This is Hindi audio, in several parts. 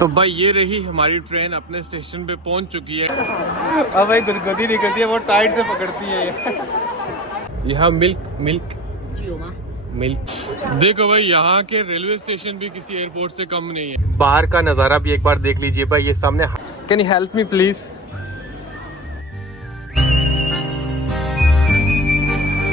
तो भाई ये रही हमारी ट्रेन अपने स्टेशन पे पहुंच चुकी है। अब भाई गदी निकलती है, वो टाइट से पकड़ती है। यहाँ मिल्क देखो भाई, यहाँ के रेलवे स्टेशन भी किसी एयरपोर्ट से कम नहीं है। बाहर का नज़ारा भी एक बार देख लीजिए भाई, ये सामने। Can you help me please?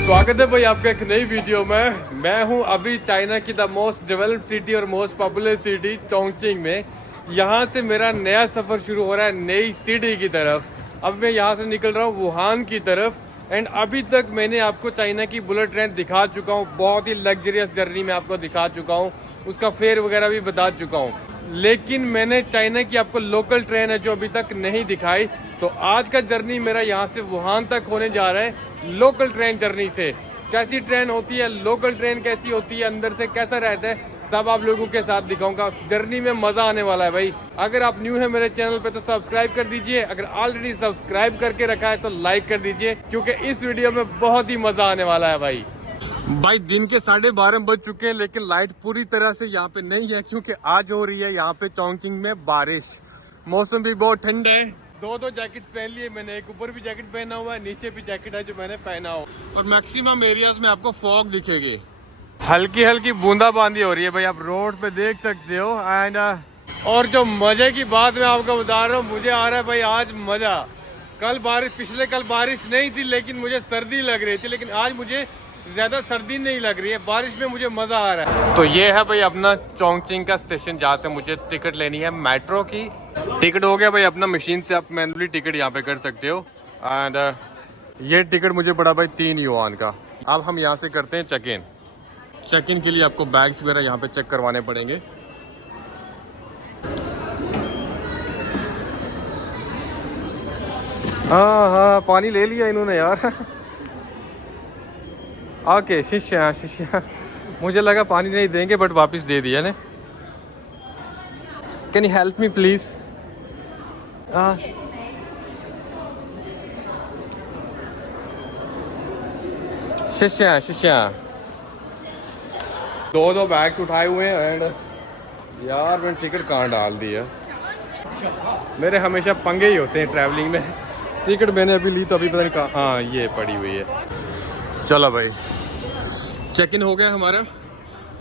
स्वागत है भाई आपका एक नई वीडियो में। मैं हूँ अभी चाइना की द मोस्ट डेवलप्ड सिटी और मोस्ट पॉपुलर सिटी चोंगचिंग में। यहाँ से मेरा नया सफर शुरू हो रहा है नई सिटी की तरफ। अब मैं यहाँ से निकल रहा हूँ वुहान की तरफ। एंड अभी तक मैंने आपको चाइना की बुलेट ट्रेन दिखा चुका हूँ, बहुत ही लग्जरियस जर्नी में आपको दिखा चुका हूँ, उसका फेयर वगैरह भी बता चुका हूँ। लेकिन मैंने चाइना की आपको लोकल ट्रेन है जो अभी तक नहीं दिखाई। तो आज का जर्नी मेरा यहाँ से वुहान तक होने जा रहा है लोकल ट्रेन जर्नी से। कैसी ट्रेन होती है, लोकल ट्रेन कैसी होती है, अंदर से कैसा रहता है, सब आप लोगों के साथ दिखाऊंगा। जर्नी में मजा आने वाला है भाई। अगर आप न्यू है मेरे चैनल पे तो सब्सक्राइब कर दीजिए, अगर ऑलरेडी सब्सक्राइब करके रखा है तो लाइक कर दीजिए, क्योंकि इस वीडियो में बहुत ही मजा आने वाला है भाई। भाई दिन के 12:30 बज चुके हैं, लेकिन लाइट पूरी तरह से यहाँ पे नहीं है, क्योंकि आज हो रही है यहाँ पे चोंगचिंग में बारिश। मौसम भी बहुत ठंडा है। दो जैकेट पहन लिए मैंने, एक ऊपर भी जैकेट पहना हुआ है, नीचे भी जैकेट है जो मैंने पहना हुआ। और मैक्सिमम एरियाज में आपको फॉग दिखेगी, हल्की हल्की बूंदाबांदी हो रही है भाई, आप रोड पे देख सकते हो। एंड और जो मजे की बात मैं आपको बता रहा हूँ, मुझे आ रहा है भाई आज मजा। कल बारिश नहीं थी, लेकिन मुझे सर्दी लग रही थी, लेकिन आज मुझे ज्यादा सर्दी नहीं लग रही है, बारिश में मुझे मजा आ रहा है। तो ये है भाई अपना चोंगचिंग का स्टेशन, जहाँ से मुझे टिकट लेनी है मेट्रो की। टिकट हो गया भाई अपना, मशीन से आप मैनुअली टिकट यहाँ पे कर सकते हो। एंड ये टिकट मुझे पड़ा भाई 3 युआन का। अब हम यहाँ से करते हैं चेक इन के लिए आपको बैग्स वगैरह यहाँ पे चेक करवाने पड़ेंगे। हाँ, पानी ले लिया इन्होंने यार। ओके, शिष्या मुझे लगा पानी नहीं देंगे, बट वापस दे दिया ने। Can you help me please? शिष्या दो बैग्स उठाए हुए हैं। एंड यार मैंने टिकट कहाँ डाल दी है। मेरे हमेशा पंगे ही होते हैं ट्रैवलिंग में। टिकट मैंने अभी ली तो अभी पता नहीं कहाँ, हाँ ये पड़ी हुई है। चलो भाई, चेक इन हो गया हमारा।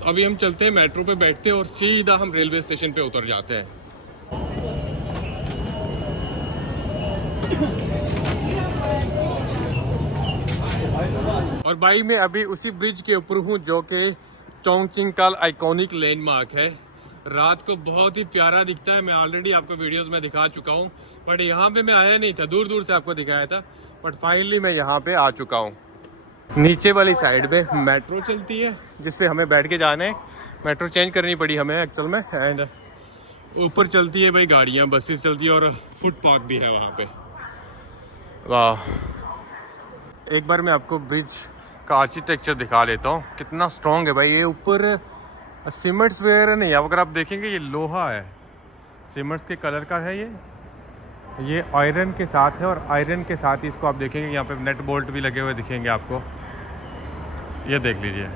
अभी हम चलते हैं मेट्रो पे, बैठते हैं और सीधा हम रेलवे स्टेशन पे उतर जाते हैं। और भाई मैं अभी उसी ब्रिज के ऊपर हूँ जो कि चोंगचिंग का आइकॉनिक लैंडमार्क है। रात को बहुत ही प्यारा दिखता है, मैं ऑलरेडी आपको वीडियोस में दिखा चुका हूँ, बट यहाँ पे मैं आया नहीं था, दूर दूर से आपको दिखाया था, बट फाइनली मैं यहाँ पे आ चुका हूँ। नीचे वाली साइड पे मेट्रो चलती है जिस पे हमें बैठ के जाना है। मेट्रो चेंज करनी पड़ी हमें एक्चुअल में। एंड ऊपर चलती है भाई गाड़ियाँ, बसेस चलती है, और फुटपाथ भी है वहाँ पे। वाह, एक बार मैं आपको ब्रिज का आर्किटेक्चर दिखा देता हूँ, कितना स्ट्रॉन्ग है भाई। ये ऊपर सीमेंट्स वगैरह नहीं है, अगर आप देखेंगे ये लोहा है, सीमेंट्स के कलर का है। ये आयरन के साथ है, और आयरन के साथ ही इसको आप देखेंगे यहाँ पे नेट बोल्ट भी लगे हुए दिखेंगे आपको, ये देख लीजिए।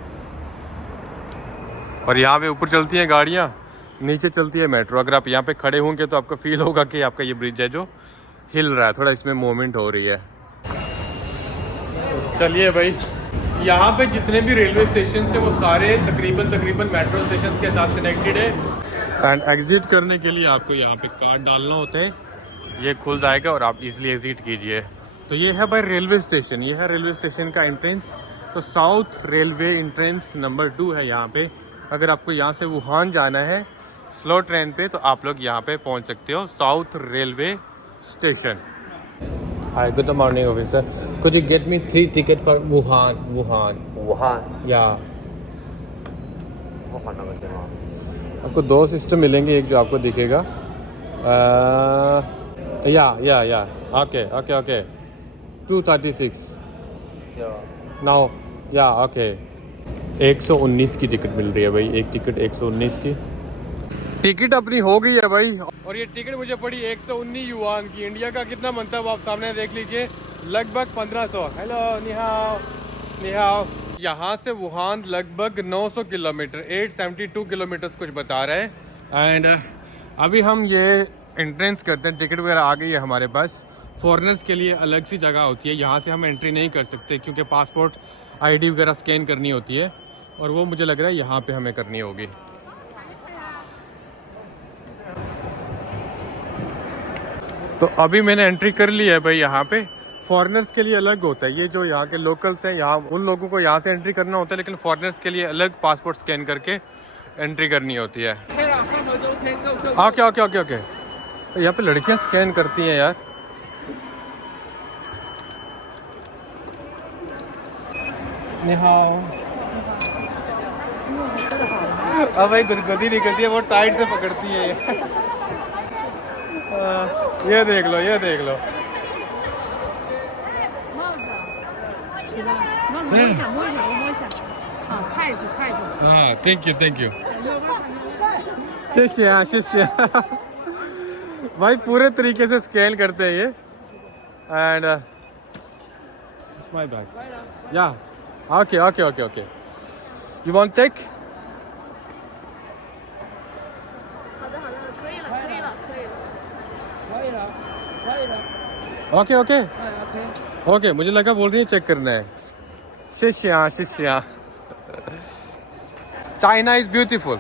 और यहाँ पे ऊपर चलती हैं गाड़ियाँ, नीचे चलती है मेट्रो। अगर आप यहाँ पे खड़े होंगे तो आपको फील होगा कि आपका ये ब्रिज है जो हिल रहा है, थोड़ा इसमें मूवमेंट हो रही है। चलिए भाई, यहाँ पे जितने भी रेलवे स्टेशन है वो सारे तकरीबन मेट्रो स्टेशन के साथ कनेक्टेड है। एंड एग्जिट करने के लिए आपको यहाँ पे कार्ड डालना होता है, ये खुल जाएगा और आप इजीली एग्जिट कीजिए। तो ये है भाई रेलवे स्टेशन, ये है रेलवे स्टेशन का एंट्रेंस। तो साउथ रेलवे एंट्रेंस नंबर 2 है यहाँ पे। अगर आपको यहाँ से वुहान जाना है स्लो ट्रेन पे, तो आप लोग यहाँ पे पहुँच सकते हो, south railway station. Hi, good morning officer, could you get me 3 tickets for Wuhan? या आपको 2 सिस्टम मिलेंगे, एक जो आपको दिखेगा या ओके 236 नाउ, या ओके 119 की टिकट मिल रही है भाई, एक टिकट 119 की टिकट अपनी हो गई है भाई। और ये टिकट मुझे पड़ी 119 युआन की। इंडिया का कितना बनता है वो आप सामने देख लीजिए, लगभग 1500। हेलो, निहाओ। यहाँ से वुहान लगभग 900 किलोमीटर, 872 किलोमीटर कुछ बता रहे हैं। एंड अभी हम ये एंट्रेंस करते हैं, टिकट वगैरह आ गई है हमारे पास। फॉरेनर्स के लिए अलग सी जगह होती है, यहाँ से हम एंट्री नहीं कर सकते क्योंकि पासपोर्ट आईडी वगैरह स्कैन करनी होती है, और वो मुझे लग रहा है यहाँ पे हमें करनी होगी। तो अभी मैंने एंट्री कर ली है भाई। यहाँ पे फॉरेनर्स के लिए अलग होता है, ये जो यहाँ के लोकल्स हैं यहाँ उन लोगों को यहाँ से एंट्री करना होता है, लेकिन फॉरेनर्स के लिए अलग पासपोर्ट स्कैन करके एंट्री करनी होती है। Okay okay okay okay. यहाँ पे लड़कियाँ स्कैन करती हैं यार। अब भाई गुदगुदी निकलती है, वो टाइट से पकड़ती है। ये देख लो, ये देख लो। हाँ थैंक यू थैंक यू। शिष्य शिष्य भाई पूरे तरीके से स्कैन करते हैं ये। एंड माय बैग या okay okay okay okay. You want check? Okay okay okay. मुझे लगा बोल रही है चेक करना है। शिष्या शिष्या। China is beautiful.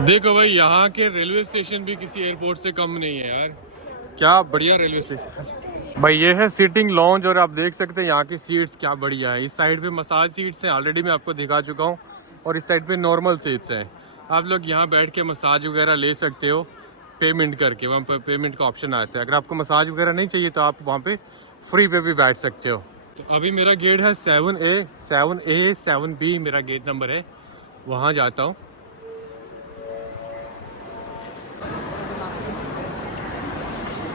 देखो भाई यहाँ के रेलवे स्टेशन भी किसी एयरपोर्ट से कम नहीं है यार। क्या बढ़िया रेलवे स्टेशन भाई। ये है सीटिंग लॉन्ज, और आप देख सकते हैं यहाँ की सीट्स क्या बढ़िया है। इस साइड पे मसाज सीट्स हैं, ऑलरेडी मैं आपको दिखा चुका हूँ, और इस साइड पे नॉर्मल सीट्स हैं। आप लोग यहाँ बैठ के मसाज वगैरह ले सकते हो पेमेंट करके। वहाँ पर पेमेंट का ऑप्शन आता है। अगर आपको मसाज वगैरह नहीं चाहिए तो आप वहाँ पे फ्री पे भी बैठ सकते हो। तो अभी मेरा गेट है 7A 7B मेरा गेट नंबर है, वहाँ जाता हूँ।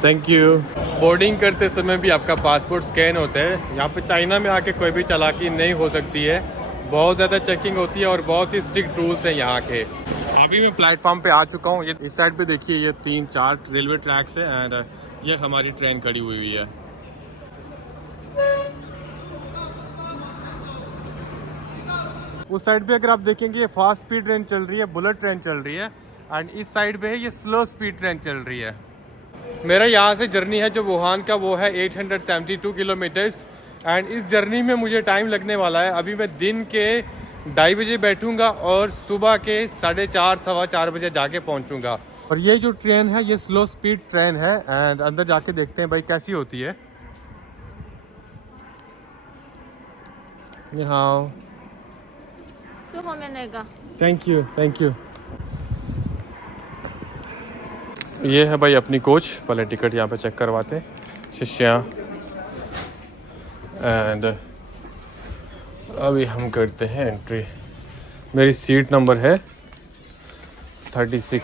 Thank you. बोर्डिंग करते समय भी आपका पासपोर्ट स्कैन होता है। यहाँ पे चाइना में आके कोई भी चालाकी नहीं हो सकती है, बहुत ज़्यादा चेकिंग होती है और बहुत ही स्ट्रिक्ट रूल्स हैं यहाँ के। अभी मैं प्लेटफॉर्म पे आ चुका हूँ। ये इस साइड पे देखिए, ये 3-4 रेलवे ट्रैक्स है, एंड ये हमारी ट्रेन खड़ी हुई है। उस साइड पे अगर आप देखेंगे ये फास्ट स्पीड ट्रेन चल रही है, बुलेट ट्रेन चल रही है, एंड इस साइड पे है ये स्लो स्पीड ट्रेन चल रही है। मेरा यहाँ से जर्नी है जो वुहान का, वो है 872 किलोमीटर्स, एंड इस जर्नी में मुझे टाइम लगने वाला है। अभी मैं दिन के 2:30 बजे बैठूंगा और सुबह के 4:30 सवा 4 बजे जाके पहुँचूंगा। और ये जो ट्रेन है ये स्लो स्पीड ट्रेन है, एंड अंदर जाके देखते हैं भाई कैसी होती है। हाँ थैंक यू थैंक यू। ये है भाई अपनी कोच। पहले टिकट यहाँ पे चेक करवाते हैं शिष्या, एंड अभी हम करते हैं एंट्री। मेरी सीट नंबर है 36।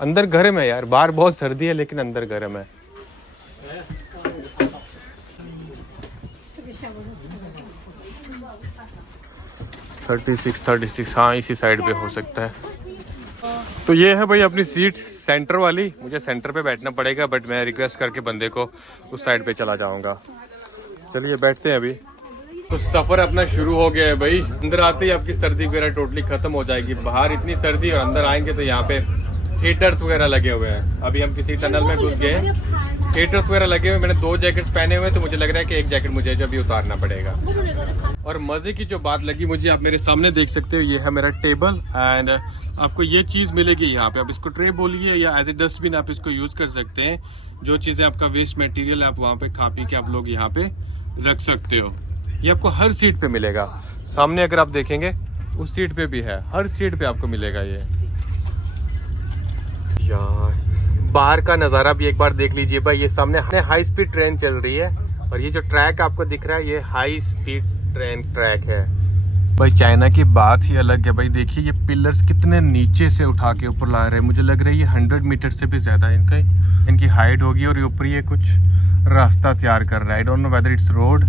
अंदर गर्म है यार, बाहर बहुत सर्दी है लेकिन अंदर गर्म है। थर्टी सिक्स हाँ इसी साइड पे हो सकता है। तो ये है भाई अपनी सीट सेंटर वाली। मुझे सेंटर पे बैठना पड़ेगा, बट मैं रिक्वेस्ट करके बंदे को उस साइड पे चला जाऊंगा। चलिए बैठते हैं अभी। तो सफ़र अपना शुरू हो गया है भाई। अंदर आते ही आपकी सर्दी वगैरह टोटली ख़त्म हो जाएगी। बाहर इतनी सर्दी, और अंदर आएंगे तो यहाँ पे हीटर्स वगैरह लगे हुए हैं। अभी हम किसी टनल में घुस गए, हीटर्स वगैरह लगे हुए। मैंने 2 जैकेट्स पहने हुए, तो मुझे लग रहा है कि एक जैकेट मुझे जब भी उतारना पड़ेगा। और मज़े की जो बात लगी मुझे, आप मेरे सामने देख सकते हो, ये है मेरा टेबल, एंड आपको ये चीज़ मिलेगी यहाँ पे। आप इसको ट्रे बोलिए या एज ए डस्टबिन आप इसको यूज़ कर सकते हैं। जो चीज़ें आपका वेस्ट मटेरियल है आप वहाँ पे खा पी के आप लोग यहाँ पे रख सकते हो। ये आपको हर सीट पे मिलेगा। सामने अगर आप देखेंगे उस सीट पे भी है, हर सीट पे आपको मिलेगा ये। यार बाहर का नज़ारा भी एक बार देख लीजिए भाई। ये सामने हाई स्पीड ट्रेन चल रही है, और ये जो ट्रैक आपको दिख रहा है ये हाई स्पीड ट्रेन ट्रैक है भाई। चाइना की बात ही अलग है भाई। देखिए ये पिलर्स कितने नीचे से उठा के ऊपर ला रहे हैं। मुझे लग रहा है ये 100 मीटर से भी ज़्यादा इनकी हाइट होगी, और ऊपर ये कुछ रास्ता तैयार कर रहा है। I don't know whether it's road.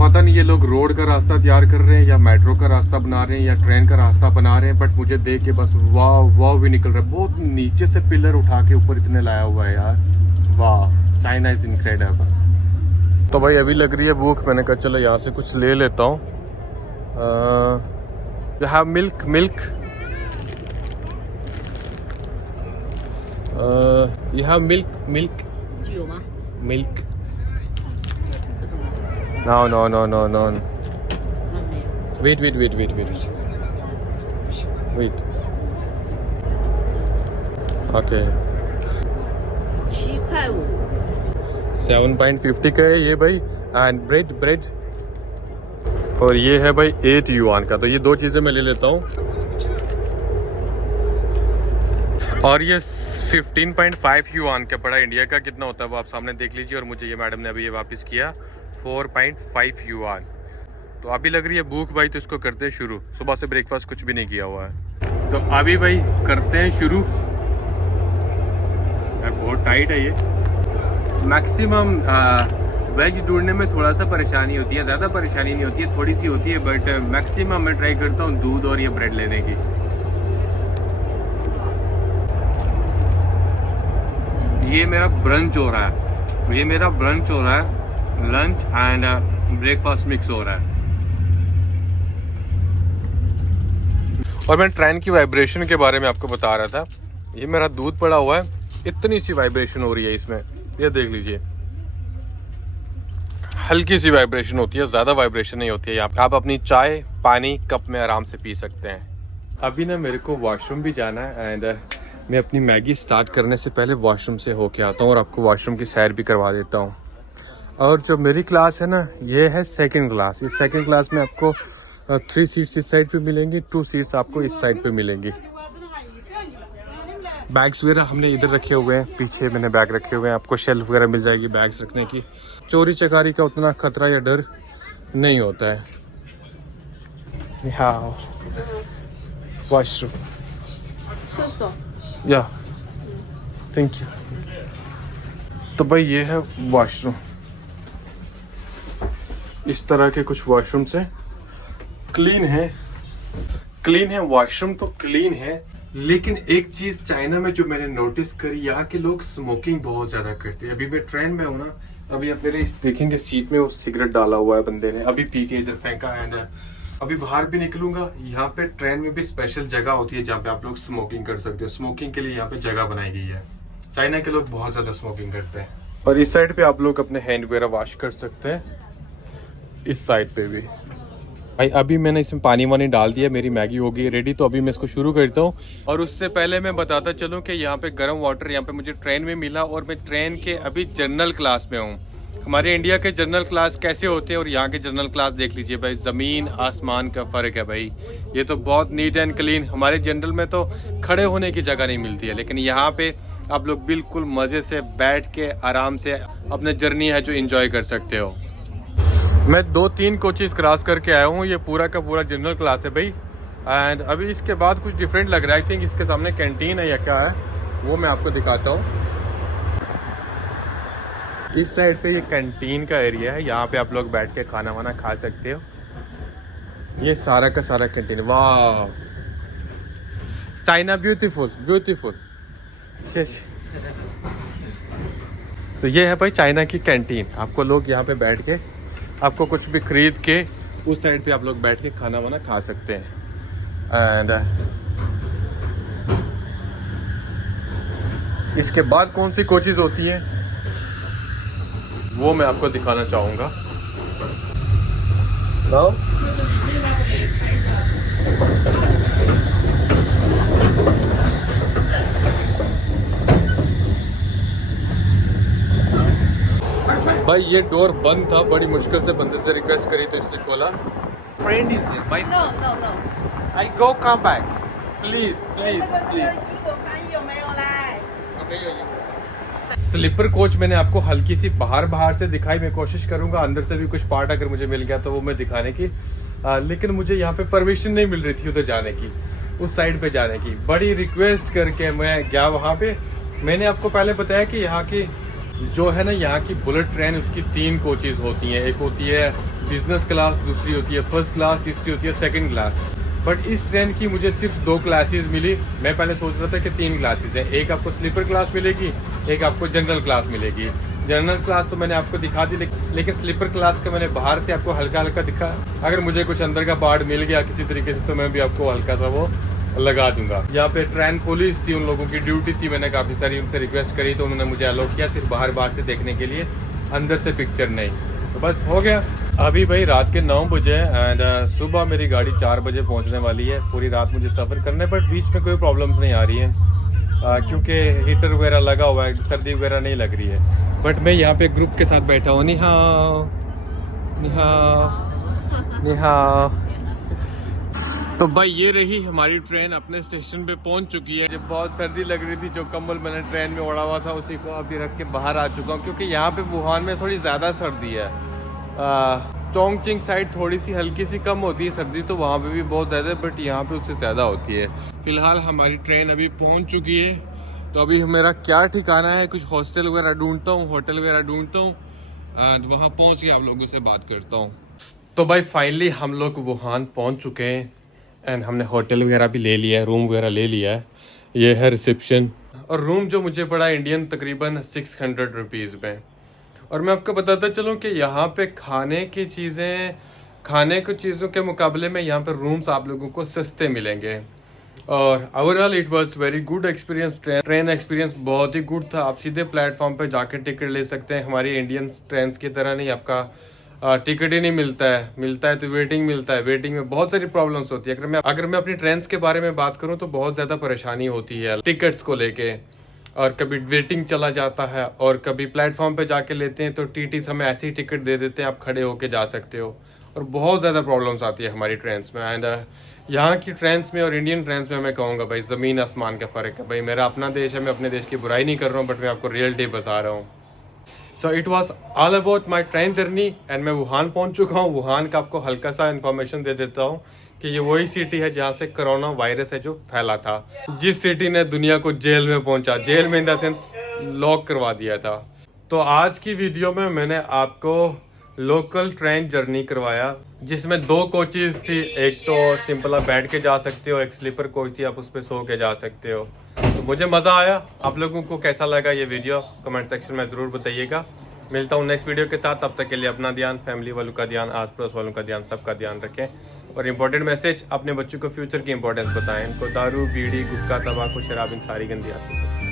पता नहीं ये लोग रोड का रास्ता तैयार कर रहे हैं या मेट्रो का रास्ता बना रहे हैं या ट्रेन का रास्ता बना रहे हैं, बट मुझे देख के बस वाह वाह भी निकल रहा है। बहुत नीचे से पिलर उठा के ऊपर इतने लाया हुआ है यार। वाह, चाइना इज इनक्रेडिबल। तो भाई अभी लग रही है भूख, मैंने कहा चलो यहाँ से कुछ ले लेता हूँ। You have milk. You have milk. 具有吗？ Milk. 这种 No. 那没有。 Wait. Okay. 7块5。 7.50 का है ये भाई. एंड ब्रेड और ये है भाई 8 युआन का. तो ये दो चीज़ें मैं ले लेता हूँ. और ये 15.5 युआन का पड़ा. इंडिया का कितना होता है वो आप सामने देख लीजिए. और मुझे ये मैडम ने अभी ये वापस किया 4.5 युआन. तो अभी लग रही है भूख भाई, तो इसको करते हैं शुरू. सुबह से ब्रेकफास्ट कुछ भी नहीं किया हुआ है, तो अभी भाई करते हैं शुरू. बहुत टाइट है ये. मैक्सिमम वेज ढूंढने में थोड़ा सा परेशानी होती है, ज़्यादा परेशानी नहीं होती है, थोड़ी सी होती है, बट मैक्सिमम मैं ट्राई करता हूँ दूध और ये ब्रेड लेने की. ये मेरा ब्रंच हो रहा है. लंच एंड ब्रेकफास्ट मिक्स हो रहा है. और मैं ट्रेन की वाइब्रेशन के बारे में आपको बता रहा था. ये मेरा दूध पड़ा हुआ है, इतनी सी वाइब्रेशन हो रही है इसमें. ये देख लीजिए, हल्की सी वाइब्रेशन होती है, ज़्यादा वाइब्रेशन नहीं होती है. आप अपनी चाय पानी कप में आराम से पी सकते हैं. अभी ना मेरे को वॉशरूम भी जाना है एंड मैं अपनी मैगी स्टार्ट करने से पहले वॉशरूम से होके आता हूँ और आपको वॉशरूम की सैर भी करवा देता हूँ. और जो मेरी क्लास है ना, ये है सेकंड क्लास. इस सेकंड क्लास में आपको 3 सीट्स इस साइड पे मिलेंगी, 2 सीट्स आपको इस साइड पे मिलेंगी. बैग्स वगैरह हमने इधर रखे हुए हैं, पीछे मैंने बैग रखे हुए हैं. आपको शेल्फ वगैरह मिल जाएगी बैग्स रखने की. चोरी चकारी का उतना खतरा या डर नहीं होता है. हाँ, वॉशरूम. 厕所。 या थैंक यू. तो भाई ये है वॉशरूम. इस तरह के कुछ वॉशरूम से क्लीन है वॉशरूम तो क्लीन है. लेकिन एक चीज चाइना में जो मैंने नोटिस करी, यहाँ के लोग स्मोकिंग बहुत ज्यादा करते हैं. अभी मैं ट्रेन में हूँ ना, अभी आप मेरे देखेंगे सीट में वो सिगरेट डाला हुआ है बंदे ने, अभी पी के इधर फेंका है. अभी बाहर भी निकलूंगा. यहाँ पे ट्रेन में भी स्पेशल जगह होती है जहाँ पे आप लोग स्मोकिंग कर सकते हो. स्मोकिंग के लिए यहाँ पे जगह बनाई गई है. चाइना के लोग बहुत ज्यादा स्मोकिंग करते हैं. और इस साइड पे आप लोग अपने हैंड वगैरह वॉश कर सकते हैं. इस साइड पे भी भाई अभी मैंने इसमें पानी वानी डाल दिया. मेरी मैगी हो गई रेडी, तो अभी मैं इसको शुरू करता हूँ. और उससे पहले मैं बताता चलूँ कि यहाँ पे गर्म वाटर यहाँ पे मुझे ट्रेन में मिला. और मैं ट्रेन के अभी जनरल क्लास में हूँ. हमारे इंडिया के जनरल क्लास कैसे होते हैं और यहाँ के जनरल क्लास देख लीजिए भाई, ज़मीन आसमान का फ़र्क है भाई. ये तो बहुत नीट एंड क्लीन. हमारे जनरल में तो खड़े होने की जगह नहीं मिलती है, लेकिन यहाँ पे आप लोग बिल्कुल मज़े से बैठ के आराम से अपने जर्नी है जो इंजॉय कर सकते हो. मैं 2-3 कोचेस क्रॉस करके आया हूँ. ये पूरा का पूरा जनरल क्लास है भाई. एंड अभी इसके बाद कुछ डिफरेंट लग रहा है. आई थिंक इसके सामने कैंटीन है या क्या है, वो मैं आपको दिखाता हूँ. इस साइड पे ये कैंटीन का एरिया है. यहाँ पे आप लोग बैठ के खाना वाना खा सकते हो. ये सारा का सारा कैंटीन. वाह, चाइना ब्यूटीफुल. तो ये है भाई चाइना की कैंटीन. आपको लोग यहाँ पे बैठ के आपको कुछ भी खरीद के उस साइड पे आप लोग बैठ के खाना वाना खा सकते हैं. एंड इसके बाद कौन सी कोचेज होती हैं वो मैं आपको दिखाना चाहूँगा. भाई ये डोर बंद था, बड़ी मुश्किल से बंदे से रिक्वेस्ट करी तो इसने खोला. Friend is there. My No. I go come back please. Sleeper coach मैंने आपको हल्की सी बाहर से दिखाई. मैं कोशिश करूंगा अंदर से भी कुछ पार्ट अगर मुझे मिल गया तो वो मैं दिखाने की. लेकिन मुझे यहाँ पे परमिशन नहीं मिल रही थी उधर जाने की, उस साइड पे जाने की. बड़ी रिक्वेस्ट करके मैं गया वहाँ पे. मैंने आपको पहले बताया कि यहाँ की जो है ना, यहाँ की बुलेट ट्रेन उसकी 3 कोचेज होती हैं. एक होती है बिजनेस क्लास, दूसरी होती है फर्स्ट क्लास, तीसरी होती है सेकंड क्लास. बट इस ट्रेन की मुझे सिर्फ 2 क्लासेस मिली. मैं पहले सोच रहा था कि 3 क्लासेस हैं. एक आपको स्लीपर क्लास मिलेगी, एक आपको जनरल क्लास मिलेगी. जनरल क्लास तो मैंने आपको दिखा दी, लेकिन स्लीपर क्लास का मैंने बाहर से आपको हल्का हल्का दिखा। अगर मुझे कुछ अंदर का पार्ट मिल गया किसी तरीके से तो मैं भी आपको हल्का सा वो लगा दूंगा। यहाँ पे ट्रेन पुलिस थी, उन लोगों की ड्यूटी थी, मैंने काफ़ी सारी उनसे रिक्वेस्ट करी तो उन्होंने मुझे अलाउ किया सिर्फ बाहर से देखने के लिए, अंदर से पिक्चर नहीं। तो बस हो गया। अभी भाई रात के 9 बजे एंड सुबह मेरी गाड़ी 4 बजे पहुंचने वाली है। पूरी रात मुझे सफ़र करने पर बीच में कोई प्रॉब्लम्स नहीं आ रही है क्योंकि हीटर वगैरह लगा हुआ है, सर्दी वगैरह नहीं लग रही है। बट मैं यहाँ पे ग्रुप के साथ बैठा हूँ। निहाओ निहाओ निहाओ। तो भाई ये रही हमारी ट्रेन अपने स्टेशन पे पहुंच चुकी है। जब बहुत सर्दी लग रही थी, जो कंबल मैंने ट्रेन में ओढ़ा हुआ था उसी को अभी रख के बाहर आ चुका हूँ क्योंकि यहाँ पे वुहान में थोड़ी ज़्यादा सर्दी है। चोंगचिंग साइड थोड़ी सी हल्की सी कम होती है सर्दी, तो वहाँ पे भी बहुत ज़्यादा है, बट यहाँ पे उससे ज़्यादा होती है। फिलहाल हमारी ट्रेन अभी पहुँच चुकी है, तो अभी मेरा क्या ठिकाना है, कुछ हॉस्टल वगैरह ढूंढता हूँ, होटल वगैरह ढूंढता हूँ एंड वहाँ पहुँच के आप लोगों से बात करता हूँ। तो भाई फाइनली हम लोग वुहान पहुँच चुके हैं एंड हमने होटल वगैरह भी ले लिया है, रूम वगैरह ले लिया है। ये है रिसेप्शन, और रूम जो मुझे पड़ा इंडियन तकरीबन 600 रुपीज़ में। और मैं आपको बताता चलूँ कि यहाँ पे खाने की चीज़ों के मुकाबले में यहाँ पे रूम्स आप लोगों को सस्ते मिलेंगे। और overall it was very good experience. Train experience बहुत ही गुड था। आप सीधे प्लेटफॉर्म पे जाके टिकट ले सकते हैं। हमारी इंडियन ट्रेन की तरह नहीं, आपका टिकट ही नहीं मिलता है तो वेटिंग मिलता है। वेटिंग में बहुत सारी प्रॉब्लम्स होती है। अगर मैं अपनी ट्रेन के बारे में बात करूँ तो बहुत ज़्यादा परेशानी होती है टिकट्स को लेके, और कभी वेटिंग चला जाता है और कभी प्लेटफॉर्म पे जाके लेते हैं तो टीटीस हमें ऐसी टिकट दे देते हैं आप खड़े होके जा सकते हो, और बहुत ज़्यादा प्रॉब्लम्स आती है हमारी ट्रेन्स में। एंड यहाँ की ट्रेन्स में और इंडियन ट्रेन्स में मैं कहूँगा भाई ज़मीन आसमान का फ़र्क है। भाई मेरा अपना देश है, मैं अपने देश की बुराई नहीं कर रहा हूँ, बट मैं आपको रियलिटी बता रहा हूँ। So it was all about my train journey and मैं वुहान पहुँच चुका हूँ। वुहान का आपको हल्का सा इन्फॉर्मेशन दे देता हूँ कि ये वही सिटी है जहाँ से कोरोना वायरस है जो फैला था, जिस सिटी ने दुनिया को जेल में पहुंचा, जेल में इन द सेंस लॉक करवा दिया था। तो आज की वीडियो में मैंने आपको लोकल ट्रेन जर्नी करवाया जिसमें 2 कोचेज थी। एक तो सिंपल आप बैठ के जा सकते हो, एक स्लीपर कोच थी आप उस पर सो के जा सकते हो। तो मुझे मज़ा आया। आप लोगों को कैसा लगा ये वीडियो कमेंट सेक्शन में ज़रूर बताइएगा। मिलता हूँ नेक्स्ट वीडियो के साथ। तब तक के लिए अपना ध्यान, फैमिली वालों का ध्यान, आस पड़ोस वालों का ध्यान, सबका ध्यान रखें। और इम्पोर्टेंट मैसेज, अपने बच्चों को फ्यूचर की इंपॉर्टेंस बताएं। इनको दारू, बीड़ी, गुटखा, तंबाकू, शराब इन सारी गंदी आदतों से